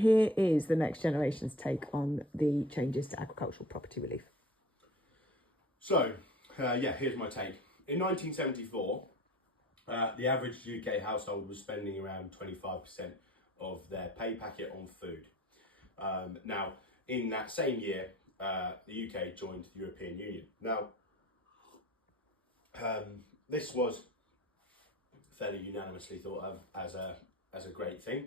here is the next generation's take on the changes to agricultural property relief. So, here's my take. In 1974, the average UK household was spending around 25% of their pay packet on food. Now, in that same year, the UK joined the European Union. Now, this was fairly unanimously thought of as a great thing.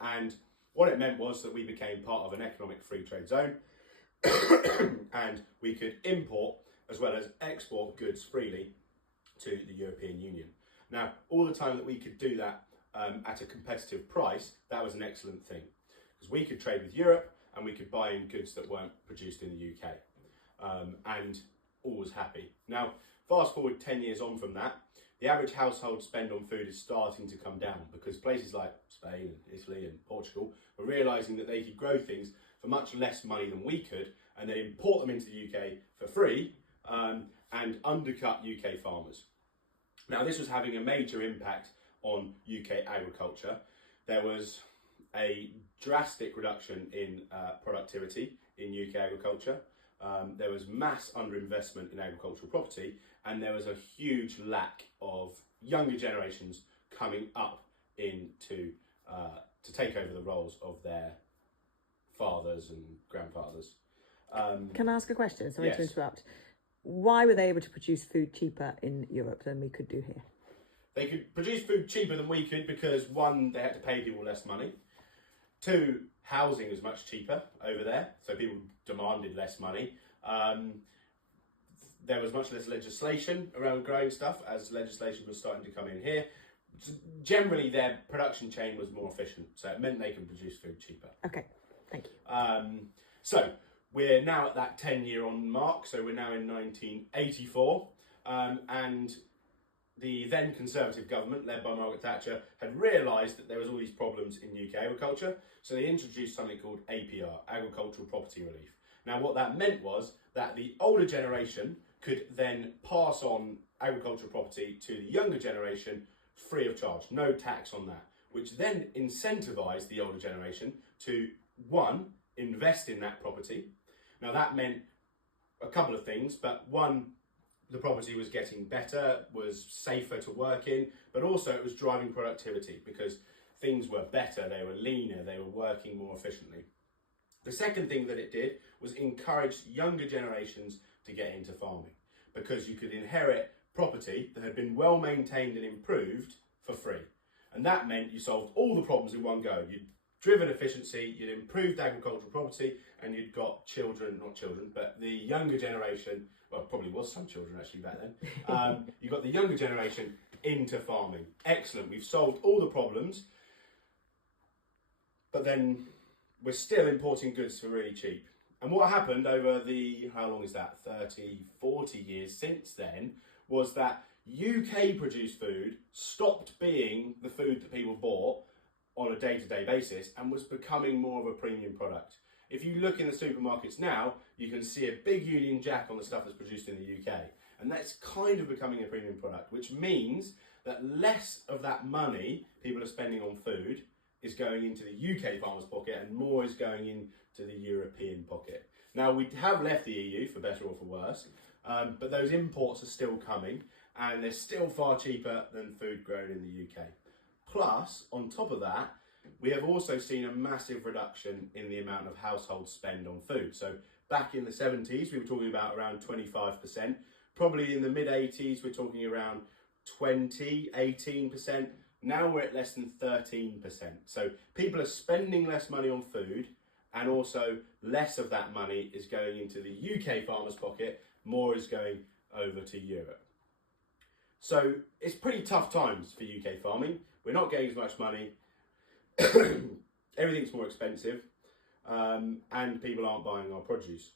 And what it meant was that we became part of an economic free trade zone and we could import as well as export goods freely to the European Union. Now, all the time that we could do that at a competitive price, that was an excellent thing, because we could trade with Europe and we could buy in goods that weren't produced in the UK, and all was happy. Now, fast forward 10 years on from that, the average household spend on food is starting to come down because places like Spain and Italy and Portugal were realising that they could grow things for much less money than we could and then import them into the UK for free and undercut UK farmers. Now, this was having a major impact on UK agriculture. There was a drastic reduction in productivity in UK agriculture. There was mass underinvestment in agricultural property, and there was a huge lack of younger generations coming up into to take over the roles of their fathers and grandfathers. Can I ask a question? Sorry yes. to interrupt. Why were they able to produce food cheaper in Europe than we could do here? They could produce food cheaper than we could because, one, they had to pay people less money. Two, housing was much cheaper over there, so people demanded less money. There was much less legislation around growing stuff, as legislation was starting to come in here. Generally, their production chain was more efficient, so it meant they could produce food cheaper. Okay, thank you. So we're now at that 10-year-on mark, so we're now in 1984, and the then Conservative government, led by Margaret Thatcher, had realised that there was all these problems in UK agriculture, so they introduced something called APR, Agricultural Property Relief. Now, what that meant was that the older generation could then pass on agricultural property to the younger generation free of charge, no tax on that, which then incentivised the older generation to, one, invest in that property. Now, that meant a couple of things, but one, the property was getting better, was safer to work in, but also it was driving productivity because things were better, they were leaner, they were working more efficiently. The second thing that it did was encourage younger generations to get into farming because you could inherit property that had been well maintained and improved for free. And that meant you solved all the problems in one go. You'd driven efficiency, you'd improved agricultural property, and you'd got but the younger generation, well, probably was some children actually back then, you got the younger generation into farming. Excellent, we've solved all the problems, but then we're still importing goods for really cheap. And what happened over the, how long is that, 30, 40 years since then, was that UK produced food stopped being the food that people bought on a day-to-day basis and was becoming more of a premium product. If you look in the supermarkets now, you can see a big Union Jack on the stuff that's produced in the UK. And that's kind of becoming a premium product, which means that less of that money people are spending on food is going into the UK farmer's pocket and more is going into the European pocket. Now, we have left the EU, for better or for worse, but those imports are still coming and they're still far cheaper than food grown in the UK. Plus, on top of that, we have also seen a massive reduction in the amount of household spend on food. So back in the 70s, we were talking about around 25%. Probably in the mid-80s, we're talking around 20, 18%. Now we're at less than 13%. So people are spending less money on food, and also less of that money is going into the UK farmer's pocket, more is going over to Europe. So it's pretty tough times for UK farming. We're not getting as much money, everything's more expensive, and people aren't buying our produce.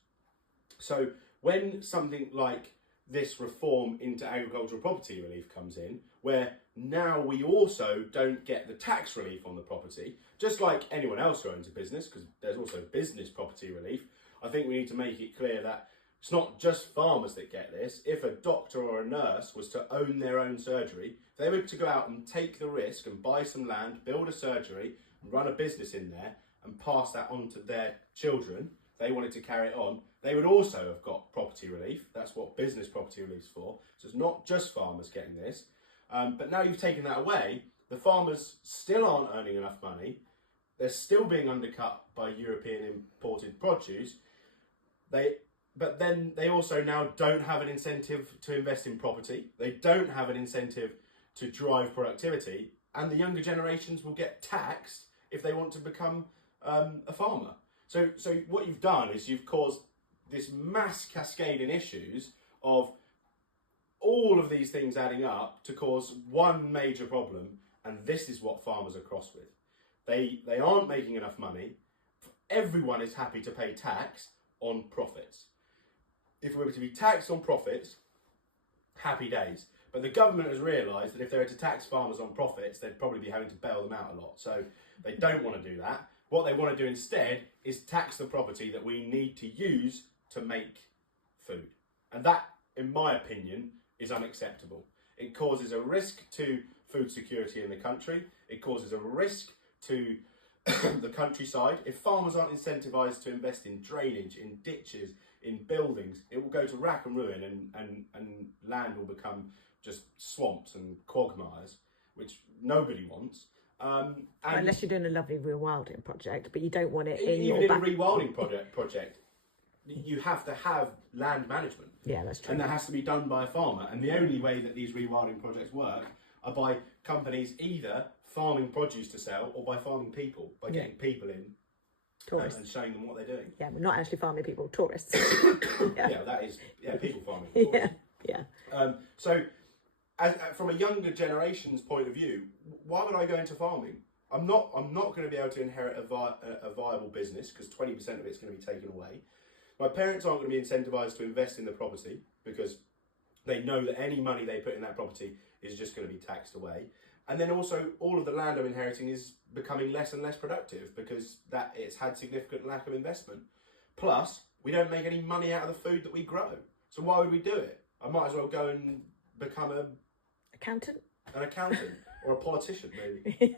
So when something like this reform into agricultural property relief comes in, where now we also don't get the tax relief on the property, just like anyone else who owns a business, because there's also business property relief, I think we need to make it clear that it's not just farmers that get this. If a doctor or a nurse was to own their own surgery, if they were to go out and take the risk and buy some land, build a surgery, and run a business in there, and pass that on to their children, they wanted to carry it on, they would also have got property relief. That's what business property relief is for. So it's not just farmers getting this. But now you've taken that away, the farmers still aren't earning enough money. They're still being undercut by European imported produce. But then they also now don't have an incentive to invest in property. They don't have an incentive to drive productivity. And the younger generations will get taxed if they want to become a farmer. So what you've done is you've caused this mass cascade in issues of all of these things adding up to cause one major problem, and this is what farmers are cross with. They aren't making enough money. Everyone is happy to pay tax on profits. If we were to be taxed on profits, happy days. But the government has realised that if they were to tax farmers on profits, they'd probably be having to bail them out a lot. So they don't want to do that. What they want to do instead is tax the property that we need to use to make food. And that, in my opinion, is unacceptable. It causes a risk to food security in the country. It causes a risk to the countryside. If farmers aren't incentivised to invest in drainage, in ditches, in buildings, it will go to rack and ruin, and land will become just swamps and quagmires, which nobody wants. And unless you're doing a lovely rewilding project, but you don't want it in even your in back. a rewilding project, you have to have land management. Yeah, that's true. And that has to be done by a farmer. And the only way that these rewilding projects work are by companies either farming produce to sell or by farming people, by getting people in Tourists. and showing them what they're doing. Yeah, but not actually farming people, tourists. Yeah, that is people farming. Yeah. So, from a younger generation's point of view, why would I go into farming? I'm not going to be able to inherit a viable business because 20% of it's going to be taken away. My parents aren't going to be incentivised to invest in the property because they know that any money they put in that property is just going to be taxed away. And then also all of the land I'm inheriting is becoming less and less productive because that it's had significant lack of investment. Plus, we don't make any money out of the food that we grow. So why would we do it? I might as well go and become an Accountant? accountant or a politician maybe.